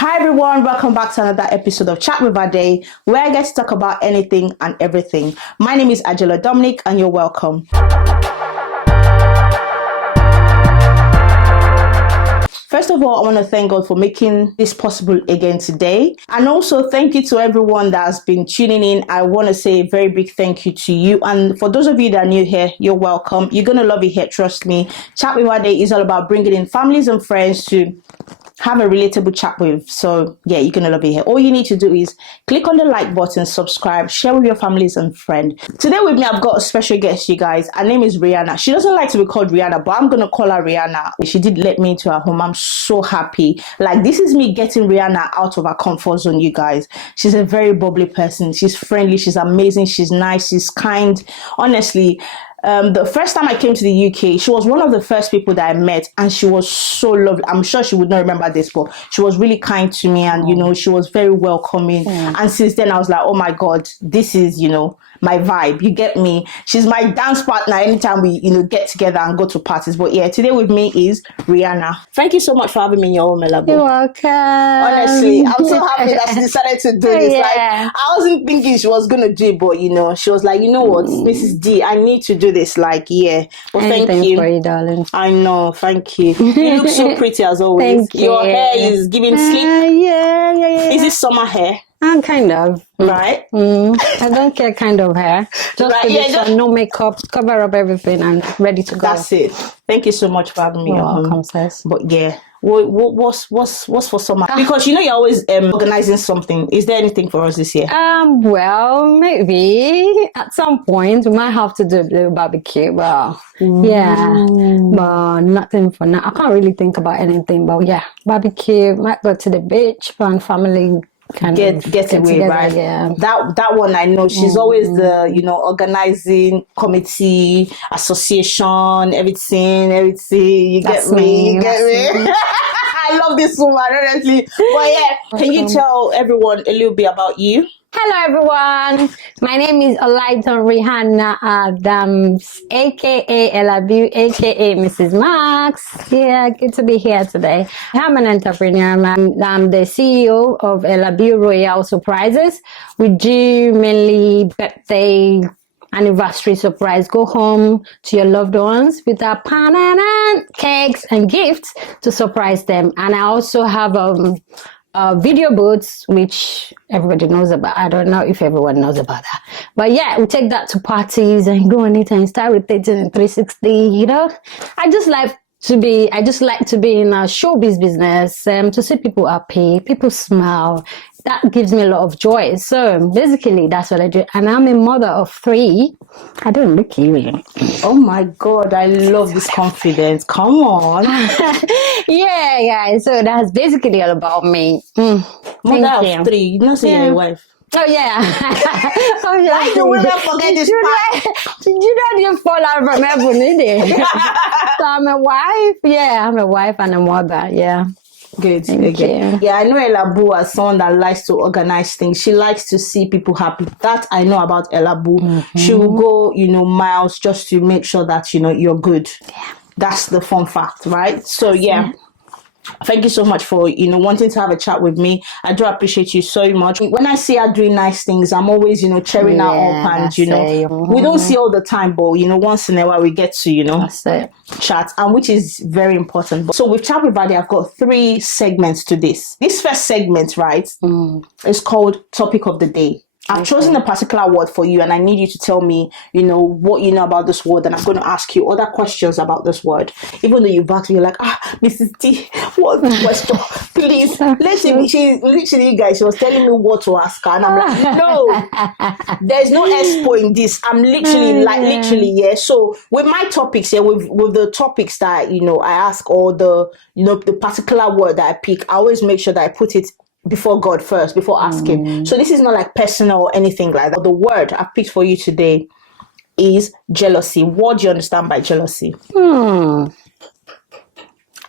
Hi everyone, welcome back to another episode of Chat with Ade, where I get to talk about anything and everything. My name is Angela Dominic and you're welcome. First of all, I want to thank God for making this possible again today. And also thank you to everyone that has been tuning in. I want to say a very big thank you to you. And for those of you that are new here, you're welcome. You're going to love it here, trust me. Chat with Ade is all about bringing in families and friends to have a relatable chat with. So yeah, you're gonna love it here. All you need to do is click on the like button, subscribe, share with your families and friends. Today with me, I've got a special guest, you guys. Her name is Rihanna. She doesn't like to be called Rihanna, but I'm gonna call her Rihanna. She did let me into her home. I'm so happy. Like, this is me getting Rihanna out of her comfort zone, you guys. She's a very bubbly person. She's friendly, she's amazing, she's nice, she's kind. Honestly, the first time I came to the UK, she was one of the first people that I met, and she was so lovely. I'm sure she would not remember this, but she was really kind to me, and you know, she was very welcoming. And since then, I was like, oh my God, this is, you know, my vibe. You get me? She's my dance partner anytime we, you know, get together and go to parties. But yeah, today with me is Rihanna. Thank you so much for having me in your home, Elabo. You're welcome. Honestly, I'm so happy that she decided to do this. Like, I wasn't thinking she was gonna do it, but you know, she was like, you know what, Mrs. D, I need to do this. Like, yeah. Well, thank you. For you, darling. I know, thank you. You look so pretty as always. Thank you. Your hair is giving sleep. Yeah. Is it summer hair? Kind of. Right? I don't care kind of hair. Just Right, put yeah, this just- on, no makeup, cover up everything and ready to go. That's it. Thank you so much for having me. You're welcome, sis. But yeah, what's for summer? Because you know you're always organizing something. Is there anything for us this year? Well, maybe at some point we might have to do a little barbecue. Well, yeah, but nothing for now. I can't really think about anything. But yeah, barbecue. Might go to the beach, fun family. Get away, together, right? Yeah. That one I know. She's always the, you know, organizing committee, association, everything. You That's get me. You get me. me. I love this woman, honestly. But yeah, can you tell everyone a little bit about you? Hello everyone, my name is Olaitan Rihanna Adams, aka Elabu, aka Mrs. Max. Yeah, good to be here today. I'm an entrepreneur. I'm the CEO of Elabu Royal Surprises. We do mainly birthday, anniversary surprise. Go home to your loved ones with a pan and cakes and gifts to surprise them. And I also have video booths, which everybody knows about. I don't know if everyone knows about that, but yeah, we take that to parties and go on it and start rotating in 360. You know, I just like to be in a showbiz business, to see people happy, people smile. That gives me a lot of joy. So basically, that's what I do. And I'm a mother of 3. I don't look you. Oh my God, I love this confidence. Come on. Yeah. So that's basically all about me. Mother of 3. You know, say you're a wife. Oh yeah. Why do women forget this part? Did you not even fall out from heaven, did it? So I'm a wife. Yeah, I'm a wife and a mother. Yeah. Good. Thank you. Yeah, I know Elabu as someone that likes to organize things. She likes to see people happy. That I know about Elabu. She will go, you know, miles just to make sure that, you know, you're good. Yeah. That's the fun fact, right? So yeah. Thank you so much for, you know, wanting to have a chat with me. I do appreciate you so much. When I see her doing nice things, I'm always, you know, cheering her up, and you know, we don't see all the time, but you know, once in a while we get to, you know, chat, and which is very important. So with Chat with Ade, I've got 3 segments to this. This first segment, right, is called Topic of the Day. I've chosen a particular word for you, and I need you to tell me, you know, what you know about this word, and I'm going to ask you other questions about this word. Even though you've asked me, you're like, Mrs. D, what's the question? Please, she literally, guys, she was telling me what to ask her, and I'm like, no, there's no expo in this. I'm literally, yeah. So with my topics, yeah, with the topics that, you know, I ask, or the, you know, the particular word that I pick, I always make sure that I put it before God first, before asking. So this is not like personal or anything like that. The word I've picked for you today is jealousy. What do you understand by jealousy?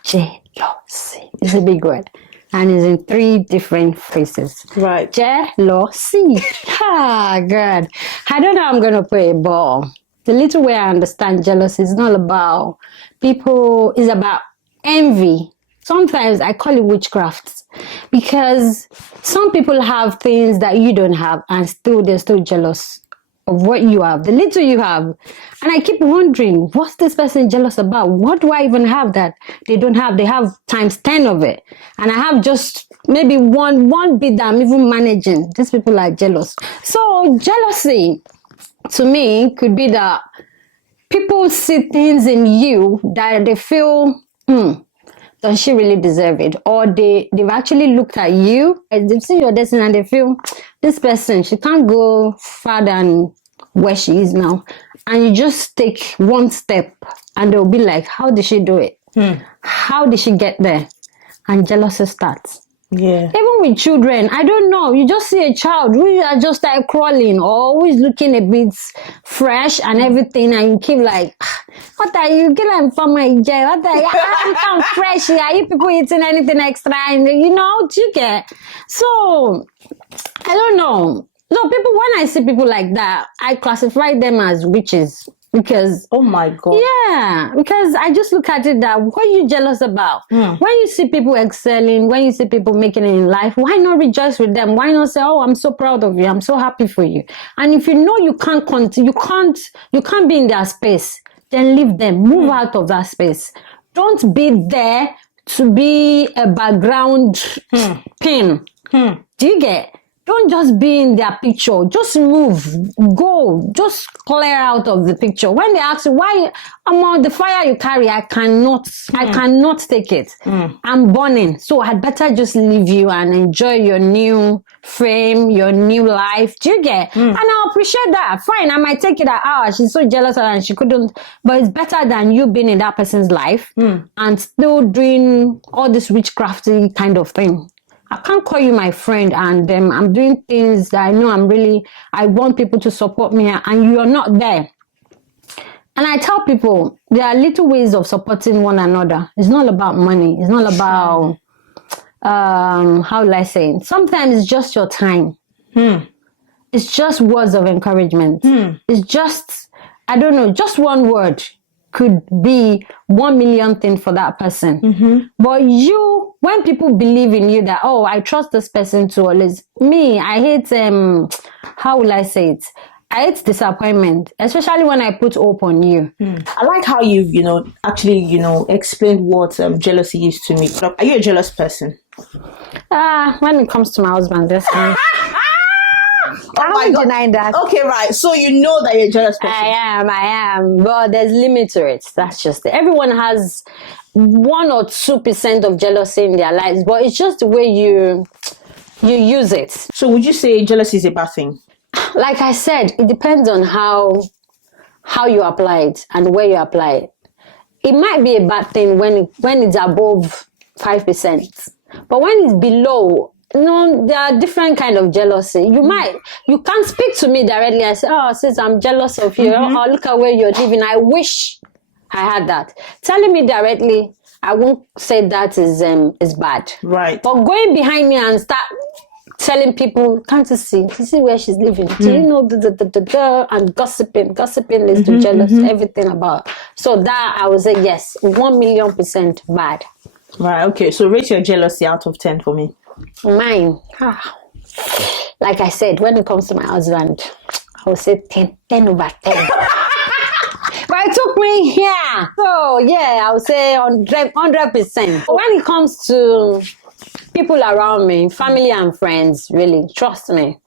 Jealousy is a big word, and it's in 3 different phrases. Right. Jealousy. Good. I don't know how I'm going to put it, but the little way I understand jealousy is not about people, it's about envy Sometimes I call it witchcraft because some people have things that you don't have and they're still jealous of what you have, the little you have. And I keep wondering, what's this person jealous about? What do I even have that they don't have? They have times 10 of it. And I have just maybe one bit that I'm even managing. These people are jealous. So jealousy to me could be that people see things in you that they feel, does she really deserve it? Or they've actually looked at you and they've seen your destiny and they feel, this person, she can't go further than where she is now. And you just take one step and they'll be like, how did she do it? How did she get there? And jealousy starts. Yeah. Even with children, I don't know. You just see a child who are just like crawling or always looking a bit fresh and everything, and you keep like, what are you getting from my jail? What are you? I'm fresh. Are you people eating anything extra? And you know, do you get? So I don't know. No, people. When I see people like that, I classify them as witches. Because oh my God. Yeah, because I just look at it that what are you jealous about? When you see people excelling, when you see people making it in life, why not rejoice with them? Why not say, oh, I'm so proud of you, I'm so happy for you? And if you know you can't continue, you can't be in their space, then leave them, move out of that space. Don't be there to be a background pin. Do you get? Don't just be in their picture. Just move, go, just clear out of the picture. When they ask you why, the fire you carry, I cannot take it. I'm burning, so I'd better just leave you and enjoy your new frame, your new life. Do you get? And I appreciate that. Fine, I might take it that she's so jealous and she couldn't, but it's better than you being in that person's life and still doing all this witchcrafty kind of thing. I can't call you my friend and I'm doing things that I know I want people to support me and you're not there. And I tell people there are little ways of supporting one another. It's not about money. It's not about, how will I say it? Sometimes it's just your time. It's just words of encouragement. It's just, I don't know, just one word could be 1 million things for that person. But you, when people believe in you that, oh, I trust this person to always, I hate, how will I say it? I hate disappointment, especially when I put hope on you. I like how you've, actually, explained what jealousy is to me. Are you a jealous person? When it comes to my husband, this time. Oh my God. Denying that. Okay, right. So you know that you're a jealous person. I am. But there's limit to it. That's just it. Everyone has 1 or 2% of jealousy in their lives, but it's just the way you use it. So would you say jealousy is a bad thing? Like I said, it depends on how you apply it and where you apply it. It might be a bad thing when it's above 5%, but when it's below, there are different kind of jealousy. You can't speak to me directly and say, oh, sis, I'm jealous of you. Oh, look at where you're living. I wish I had that. Telling me directly, I won't say that is bad. Right. But going behind me and start telling people, can't you see? You see where she's living? Do you know and gossiping? Gossiping is to jealous, everything about. So that I would say yes, 1,000,000% bad. Right. Okay. So rate your jealousy out of 10 for me. Mine, like I said, when it comes to my husband, I would say 10 over 10. But it took me here. So yeah, I would say 100%. When it comes to people around me, family and friends, really, trust me.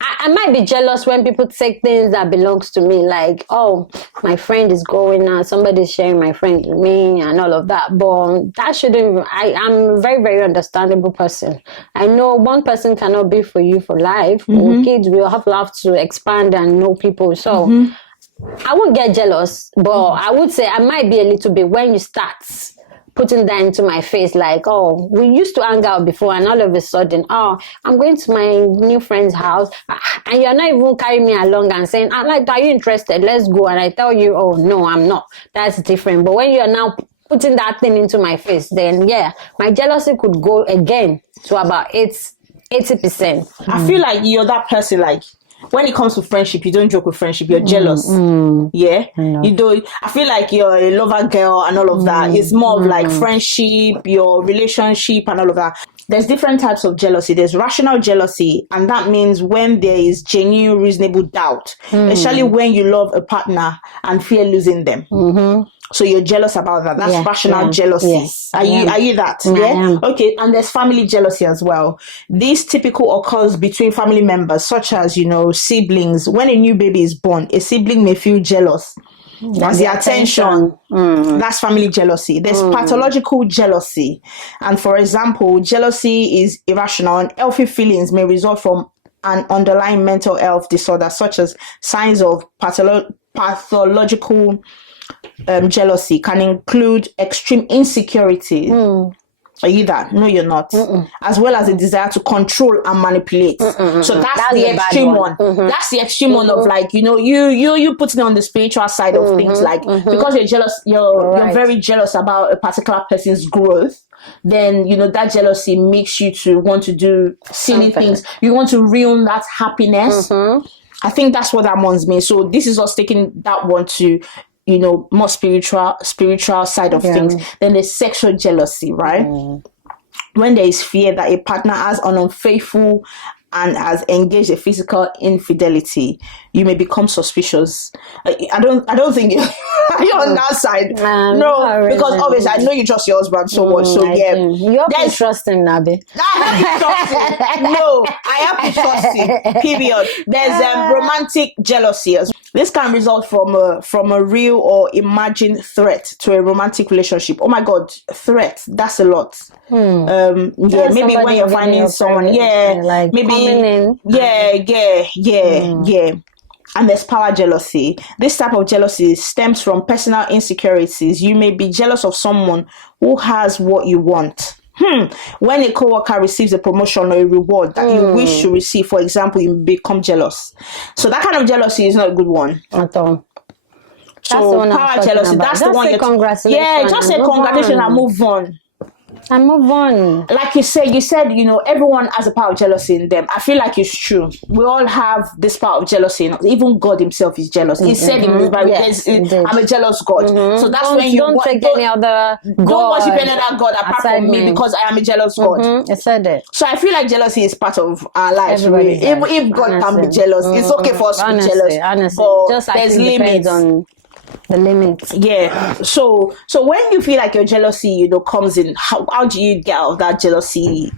I might be jealous when people take things that belongs to me, like, oh, my friend is going out, somebody's sharing my friend with me and all of that. But that shouldn't, I'm a very, very understandable person. I know one person cannot be for you for life. With kids, we'll have to expand and know people. So I won't get jealous, but I would say I might be a little bit when you start putting that into my face, like, oh, we used to hang out before and all of a sudden, oh, I'm going to my new friend's house and you're not even carrying me along and saying, like, are you interested? Let's go. And I tell you, oh, no, I'm not. That's different. But when you're now putting that thing into my face, then yeah, my jealousy could go again to about 80%. I feel like you're that person, like, when it comes to friendship, you don't joke with friendship. You're jealous. Yeah. You don't. I feel like you're a lover girl and all of that. It's more of like friendship, your relationship and all of that. There's different types of jealousy. There's rational jealousy, and that means when there is genuine, reasonable doubt, especially when you love a partner and fear losing them. So you're jealous about that. That's rational jealousy. Yes, are you that? Yeah. Okay. And there's family jealousy as well. This typical occurs between family members, such as, you know, siblings. When a new baby is born, a sibling may feel jealous. That's the attention. That's family jealousy. There's pathological jealousy. And for example, jealousy is irrational, and healthy feelings may result from an underlying mental health disorder, such as signs of pathological jealousy can include extreme insecurity. Are you that? No, you're not. As well as a desire to control and manipulate. So that's the extreme one. That's the extreme one of like, you know, you putting on the spiritual side of things, like because you're jealous, you're very jealous about a particular person's growth. Then, you know, that jealousy makes you to want to do silly things. You want to ruin that happiness. I think that's what that one's mean. So this is us taking that one to, you know, more spiritual side of things. Then there's sexual jealousy, right? When there is fear that a partner has an unfaithful and has engaged in physical infidelity, you may become suspicious. I don't think you're on that side. No, because obviously I know you trust your husband so much. So you have to trust him, Nabi. No, I have to trust him. Period. There's romantic jealousy as well. This can result from a real or imagined threat to a romantic relationship. Oh my God, threat. That's a lot. Maybe when you're finding someone, like maybe, And there's power jealousy. This type of jealousy stems from personal insecurities. You may be jealous of someone who has what you want. When a coworker receives a promotion or a reward that you wish to receive, for example, you become jealous. So that kind of jealousy is not a good one at all. So power jealousy, that's the one. Congratulations. Just say congratulations and move on. And move on. Like you said, you know, everyone has a power of jealousy in them. I feel like it's true. We all have this power of jealousy in us. Even God himself is jealous. He said in his Bible, I'm a jealous God. So that's when you don't take any other God. Don't worship any other God apart from me, because I am a jealous God. I said it. So I feel like jealousy is part of our lives. Really. If God can be jealous, it's okay for us to be jealous. Honestly, but just like there's limits. On the limits. Yeah. So when you feel like your jealousy, you know, comes in, how do you get out of that jealousy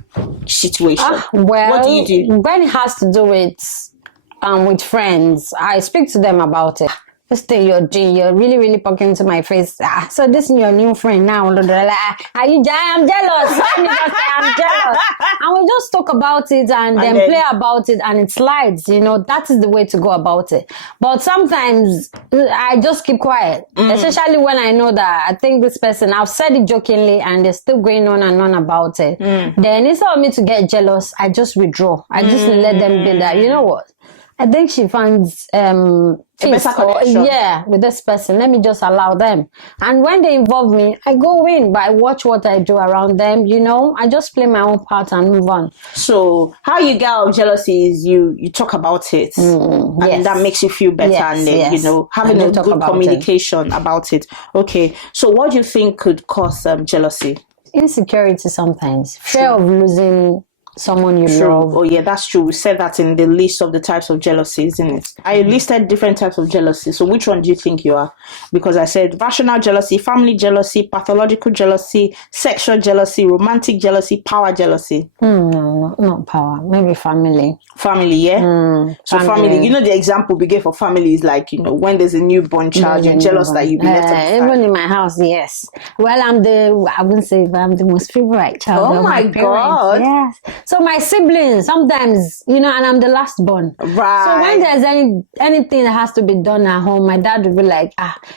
situation? Well, what do you do? When it has to do with friends, I speak to them about it. This thing you're doing, you're really, really poking into my face. So this is your new friend now. Are you? I'm jealous. Let me just say I'm jealous. And we just talk about it and then play about it, and it slides. You know, that is the way to go about it. But sometimes I just keep quiet, especially when I know that I think this person, I've said it jokingly and they're still going on and on about it. Then instead of me to get jealous, I just withdraw. I just let them be that. You know what? I think she finds peace with this person. Let me just allow them. And when they involve me, I go in, but I watch what I do around them. You know, I just play my own part and move on. So how you get out of jealousy is you talk about it, and that makes you feel better, and then you know, having a good communication about it. Okay, so what do you think could cause jealousy? Insecurity sometimes, fear of losing someone you love. Oh yeah, that's true. We said that in the list of the types of jealousy, isn't it? I listed different types of jealousy. So which one do you think you are? Because I said rational jealousy, family jealousy, pathological jealousy, sexual jealousy, romantic jealousy, power jealousy. Not power. Maybe family. Family, yeah? So family, you know, the example we gave for family is like, you know, when there's a newborn child, you're jealous that you've been left outside. Even in my house, yes. Well, I wouldn't say I'm the most favorite child. Oh my God. Yes. So my siblings, sometimes, you know, and I'm the last born. Right. So when there's anything that has to be done at home, my dad will be like,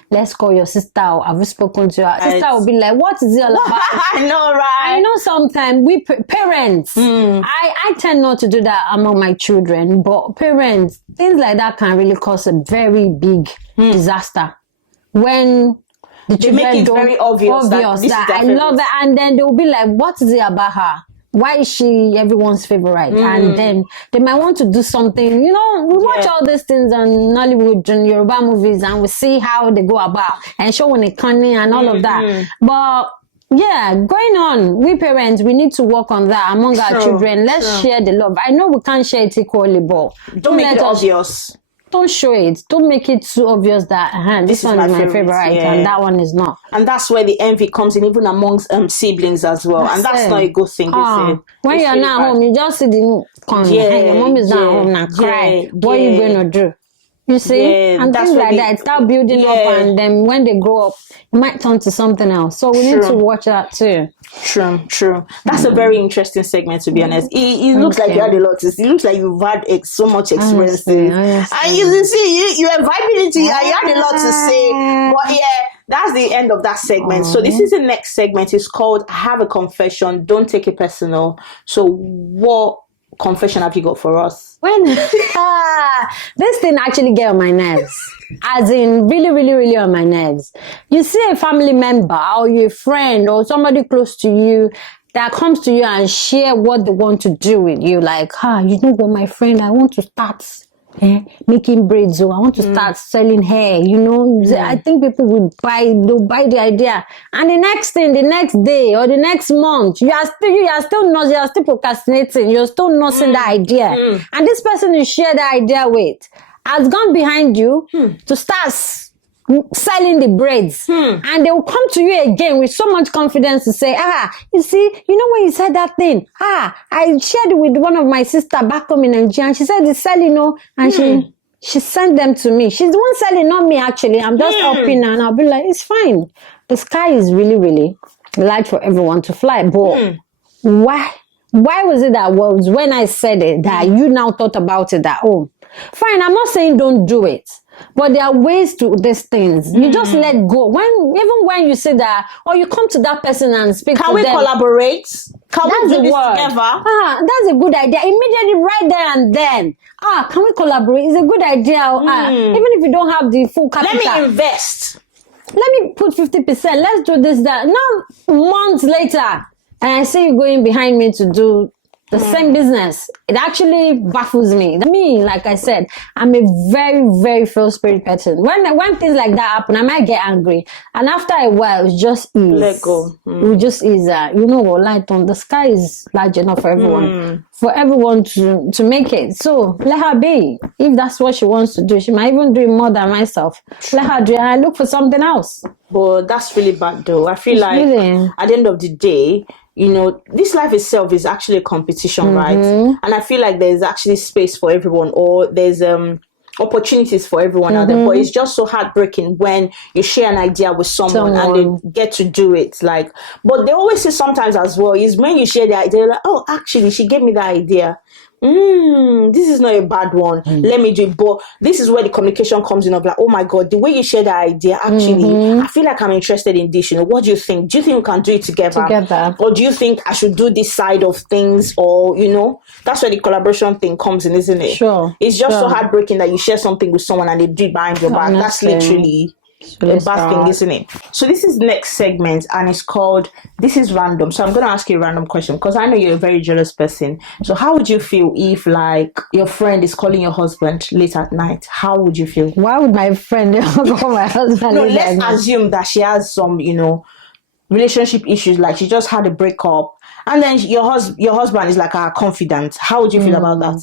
let's call your sister. Have you spoken to her? Sister will be like, what is it all about? I know, right? I know sometimes we parents, I tend not to do that among my children, but parents, things like that can really cause a very big disaster. When the children make it very obvious that I love it, and then they'll be like, what is it about her? why is she everyone's favorite? And then they might want to do something. We watch all these things on Nollywood and Yoruba movies, and we see how they go about and show when Kanye and all of that. But yeah, going on, we parents, we need to work on that among our children. Let's share the love. I know we can't share it equally, but don't make it obvious. Don't show it. Don't make it too obvious that this one is my favorite and that one is not. And that's where the envy comes in, even amongst siblings as well. And that's not a good thing. When you're not home, you just see the your mom is not home now, cry. What are you going to do? You see? And things like that. Start building up, and then when they grow up, it might turn to something else. So we need to watch that too. True. That's a very interesting segment, to be honest. It looks like you had a lot to see. It looks like you've had so much experience. And you see, you are vibing into it, and you had a lot to say. But that's the end of that segment. So this is the next segment. It's called Have a Confession. Don't take it personal. So what confession have you got for us? When this thing actually get on my nerves, as in really, really, really on my nerves. You see a family member or your friend or somebody close to you that comes to you and share what they want to do with you, like, you know what, my friend, I want to start making braids, or I want to start selling hair, I think people will they'll buy the idea, and the next day or the next month, you are still procrastinating, you're still nursing the idea, and this person you share the idea with has gone behind you to start selling the braids, and they will come to you again with so much confidence to say, you see, when you said that thing, I shared it with one of my sister back home in Nigeria, and she said it's selling, and she sent them to me. She's the one selling, not me actually. I'm just helping her, and I'll be like, it's fine. The sky is really, really light for everyone to fly, but why was it that was when I said it that you now thought about it that, fine, I'm not saying don't do it. But there are ways to these things. You just let go. Even when you say that, or you come to that person and speak to them. Can we collaborate? Can we do this together? That's a good idea. Immediately, right there and then. Can we collaborate? It's a good idea. Even if you don't have the full capital. Let me invest. Let me put 50%. Let's do this, that. Now, months later, and I see you going behind me to do the same business. It actually baffles me. Like I said, I'm a very, very feel spirit person. When things like that happen, I might get angry. And after a while, it's just ease. Let go. It just is. Light on the sky is large enough for everyone. For everyone to make it. So let her be. If that's what she wants to do, she might even do it more than myself. Let her do it and look for something else. But that's really bad though. I feel at the end of the day, this life itself is actually a competition, right? And I feel like there's actually space for everyone, or there's opportunities for everyone out there. But it's just so heartbreaking when you share an idea with someone and they get to do it. But they always say sometimes as well, is when you share the idea, like, actually, she gave me the idea. This is not a bad one. Let me do it. But this is where the communication comes in of like, oh my God, the way you share the idea, actually, I feel like I'm interested in this. What do you think? Do you think we can do it together? Or do you think I should do this side of things? Or, that's where the collaboration thing comes in, isn't it? Sure. It's just so heartbreaking that you share something with someone and they do it behind your back. That's literally a bad thing, isn't it? So this is next segment, and it's called This is Random. So I'm going to ask you a random question because I know you're a very jealous person. So how would you feel if your friend is calling your husband late at night? How would you feel? Why would my friend call my husband? No, let's assume that she has some relationship issues, like she just had a breakup, and then your husband is like her confidant. How would you feel about that?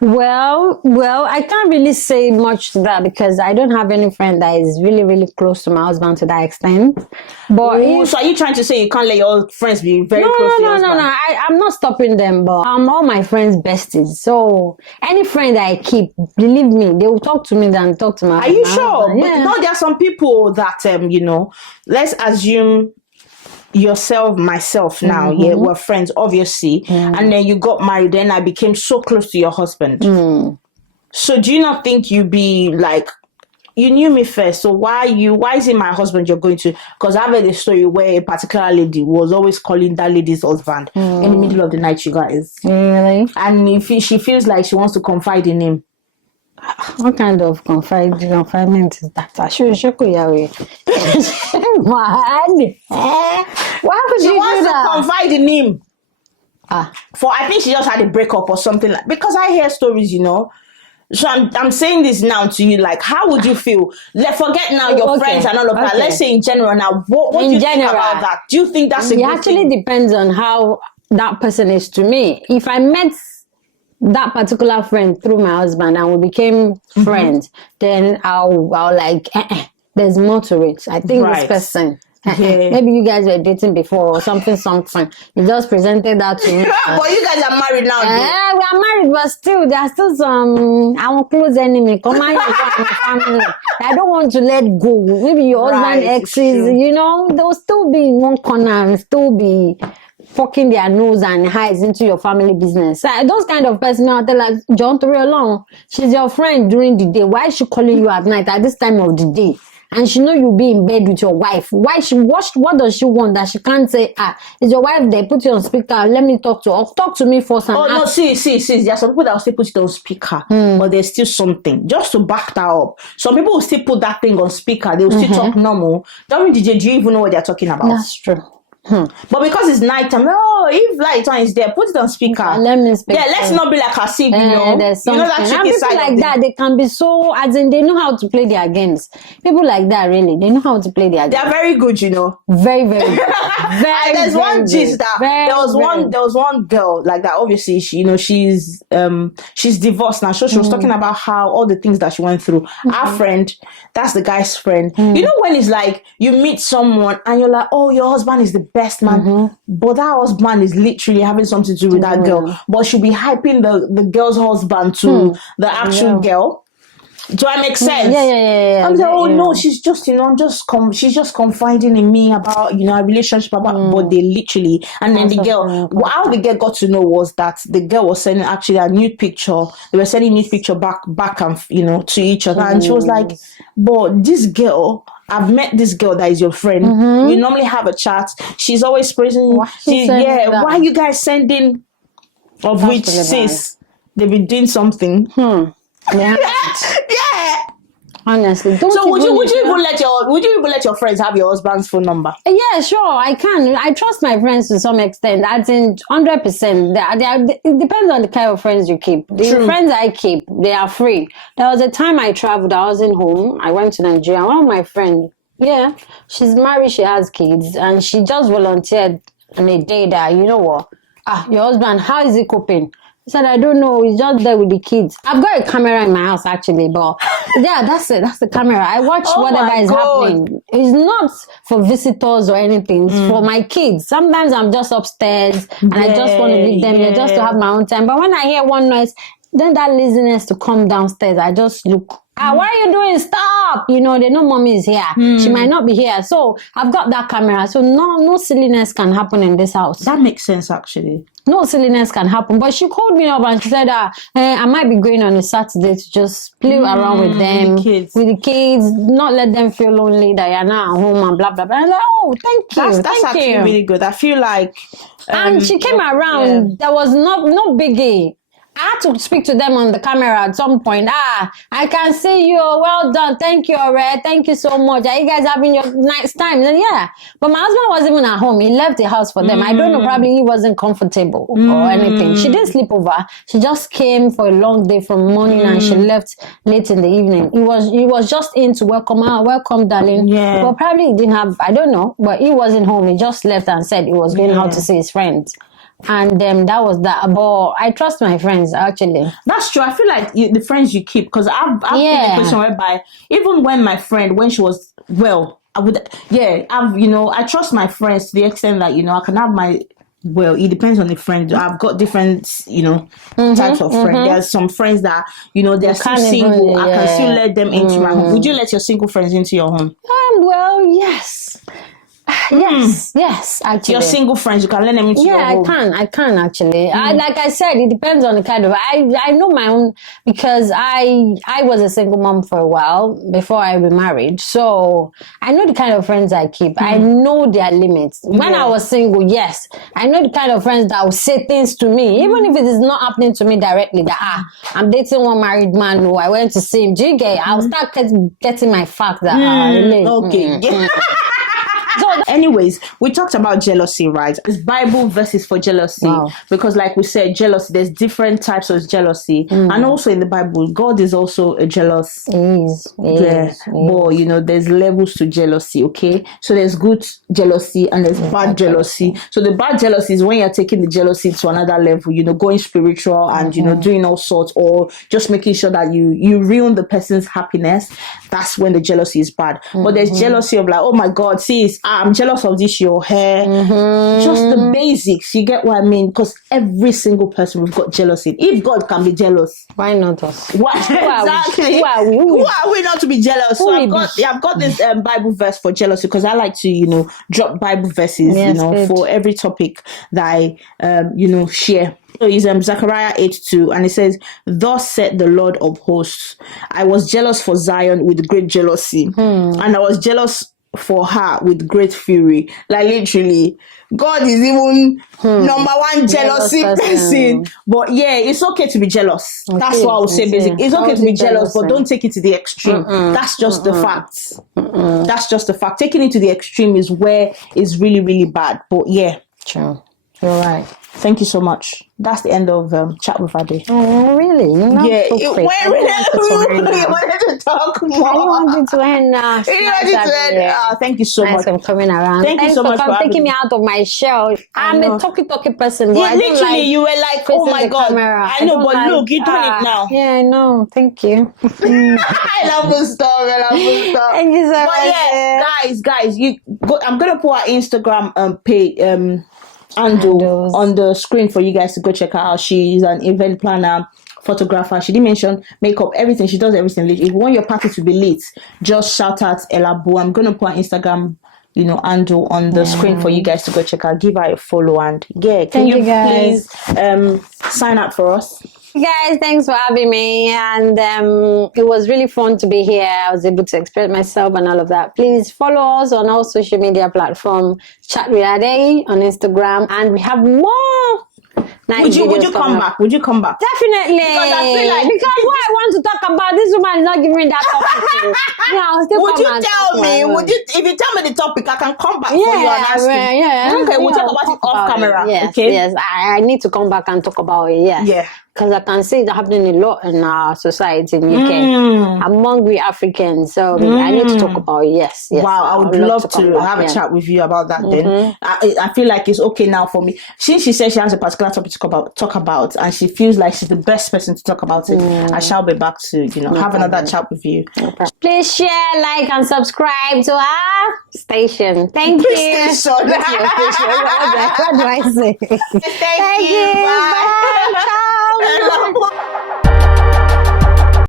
Well, I can't really say much to that because I don't have any friend that is really, really close to my husband to that extent. But so are you trying to say you can't let your friends be very close to your husband? No. I'm not stopping them, but I'm all my friends' besties. So any friend that I keep, believe me, they will talk to me than talk to my husband. Are you sure? But there are some people that let's assume yourself, myself now, we're friends, obviously, and then you got married, then I became so close to your husband. So do you not think you'd be like, you knew me first, so why is it my husband you're going to? Because I've heard a story where a particular lady was always calling that lady's husband in the middle of the night, you guys. Really? And if she feels like she wants to confide in him. What kind of confinement is that? Why would she you wants do that? To confide in him. For I think she just had a breakup or something like, because I hear stories, you know. So I'm saying this now to you, like, how would you feel? Forget now your friends and all of that. Let's say in general now, what do you think about that? Do you think that's a good thing? It actually depends on how that person is to me. If I met that particular friend through my husband and we became friends, then I'll like, there's more to it. I think this person, maybe you guys were dating before or something. You just presented that to me. But you guys are married now. We are married, but still, there are still some our close enemy. Come on, family. I don't want to let go. Maybe your husband exes, you know, they'll still be in one corner and still be poking their nose and eyes into your family business. Those kind of person out there, like John Tory alone, she's your friend during the day. Why is she calling you at night at this time of the day? And she know you'll be in bed with your wife. What does she want that she can't say, is your wife there? Put you on speaker. Let me talk to her. Talk to me first. No, see. There are some people that will still put it on speaker, but there's still something. Just to back that up. Some people will still put that thing on speaker. They will still talk normal. Don't do you even know what they're talking about? That's true. But because it's nighttime, if light on is there, put it on speaker. Let me speak. Yeah, let's not be like a you know. There's you know that tricky people side like that, they can be so, as in they know how to play their games. People like that, really, they know how to play their games. They're very good, you know. Very, very good. There's one gist that there was one girl like that. Obviously, she's divorced now. So she was talking about how all the things that she went through. Our friend, that's the guy's friend. You know when it's like you meet someone and you're like, oh, your husband is the best man, but that husband is literally having something to do with that girl, but she'll be hyping the girl's husband to the actual girl. Do I make sense? Yeah. I'm like, no, she's just, she's just confiding in me about, our relationship but they literally, and then the girl, how the girl got to know was that the girl was sending actually a nude picture. They were sending nude picture back and, to each other. And she was like, but this girl, I've met this girl that is your friend. You normally have a chat. She's always praising you. Why are you guys sending? Of which, sis, they've been doing something. Yeah. Honestly, would you even let your friends have your husband's phone number? Yeah, sure, I can. I trust my friends to some extent. As in 100%. It depends on the kind of friends you keep. The friends I keep, they are free. There was a time I traveled. I wasn't home. I went to Nigeria. One of my friends, she's married. She has kids, and she just volunteered on a day that, you know what? Your husband, how is he coping? He said, I don't know. He's just there with the kids. I've got a camera in my house, actually, but that's it. That's the camera. I watch whatever is happening. It's not for visitors or anything. It's for my kids. Sometimes I'm just upstairs and I just want to leave them there just to have my own time. But when I hear one noise, then that laziness to come downstairs, I just look. What are you doing? Stop! They know mommy is here. She might not be here. So I've got that camera. So no silliness can happen in this house. That makes sense, actually. No silliness can happen. But she called me up and she said, I might be going on a Saturday to just play around with them. With the kids. Not let them feel lonely that you're not at home and blah, blah, blah. I'm like, oh, thank you. That's actually really good. I feel like... and she came around. Yeah. There was no biggie. I had to speak to them on the camera at some point. I can see you. Well done. Thank you, Red. Thank you so much. Are you guys having your nice time? And but my husband wasn't even at home. He left the house for them. I don't know. Probably he wasn't comfortable or anything. She didn't sleep over. She just came for a long day from morning and she left late in the evening. He was just in to welcome her. Welcome, darling. Yeah. But probably he didn't have, I don't know, but he wasn't home. He just left and said he was going out to see his friends. And that was that. But I trust my friends, actually. That's true. I feel like the friends you keep, because I've been in a position whereby even when my friend, when she was I trust my friends to the extent that I can have it depends on the friend. I've got different types of friends. There's some friends that they're still single. I can still let them into my home. Would you let your single friends into your home? Well, yes. Yes, actually. Your single friends, you can let them into your home. I can actually. Like I said, it depends on the kind of... I know my own, because I was a single mom for a while before I remarried. So I know the kind of friends I keep. I know their limits. When I was single, yes. I know the kind of friends that will say things to me, even if it is not happening to me directly, that I'm dating one married man who I went to see him. I'll start getting my fact that... Okay. So Anyways, we talked about jealousy, right? There's Bible verses for jealousy. Wow. Because like we said, jealousy, there's different types of jealousy. And also in the Bible, God is also a jealous. Yeah. But you know, there's levels to jealousy, okay? So there's good jealousy and there's bad jealousy. So the bad jealousy is when you're taking the jealousy to another level, you know, going spiritual and you know, doing all sorts, or just making sure that you ruin the person's happiness. That's when the jealousy is bad. But there's jealousy of like, oh my God, see, I'm jealous of this, your hair. Just the basics, you get what I mean? Because every single person, we've got jealousy. If God can be jealous, why not us? what exactly? Who are we? Who are we not to be jealous? So I've got this Bible verse for jealousy, because I like to, you know, drop Bible verses, Yes, you know, good. for every topic that I, you know, share. So it's Zechariah 8:2, and it says, "Thus said the Lord of hosts, I was jealous for Zion with great jealousy, and I was jealous for her with great fury." Like literally, God is even number one jealousy Jealous person. But yeah, it's okay to be jealous. That's what I would say. Basically, it's okay to be jealous, but don't take it to the extreme. That's just the fact. That's just the fact. Taking it to the extreme is where it's really, really bad. But yeah, True. You're right. thank you so much. That's the end of Chat with Ade. Oh, really? Not Yeah, so quick. I wanted to talk more. I wanted to end now. Thank you so Thanks much. for coming around. Thank you Thanks so for much for taking having me out of my shell. I'm know. a talky person, but Yeah, I don't literally, like you were like, oh facing my the God. camera. I know, don't but like- look, you're doing it now. Yeah, I know. Thank you. I love this stuff. Thank you so But much. yeah, guys, you go. I'm gonna put our Instagram page handle Handles. on the screen for you guys to go check her out. She's an event planner, photographer. She didn't mention makeup, everything. She does everything. If you want your party to be lit, just shout out Ella Boo. I'm gonna put her Instagram, you know, handle on the screen for you guys to go check out. Give her a follow, and yeah, can Thank you, guys. please sign up for us? Guys, thanks for having me, and it was really fun to be here. I was able to express myself and all of that. Please follow us on all social media platforms. Chat with Ade on Instagram, and we have more. Would you come back? Would you come back? Definitely. Because I feel like because what I want to talk about, this woman is not giving me that topic. Yeah, I'll still would come you and tell talk me? my own. Would you? If you tell me the topic, I can come back for you and ask you. Yeah. Okay, we'll Yeah, talk about it off about camera. Yes, Okay. yes. I need to come back and talk about it. Yes. Yeah. Because I can see it happening a lot in our society in UK among we Africans. So I need to talk about it. Yes. Wow, I would love to come back, have a yeah. chat with you about that. Then I feel like it's okay now for me. Since she says she has a particular topic to talk about, and she feels like she's the best person to talk about it, I shall be back to have another chat with you. Please share, like, and subscribe to our station. Thank you. Station. What do I say? Thank you. Bye. Bye. Ciao.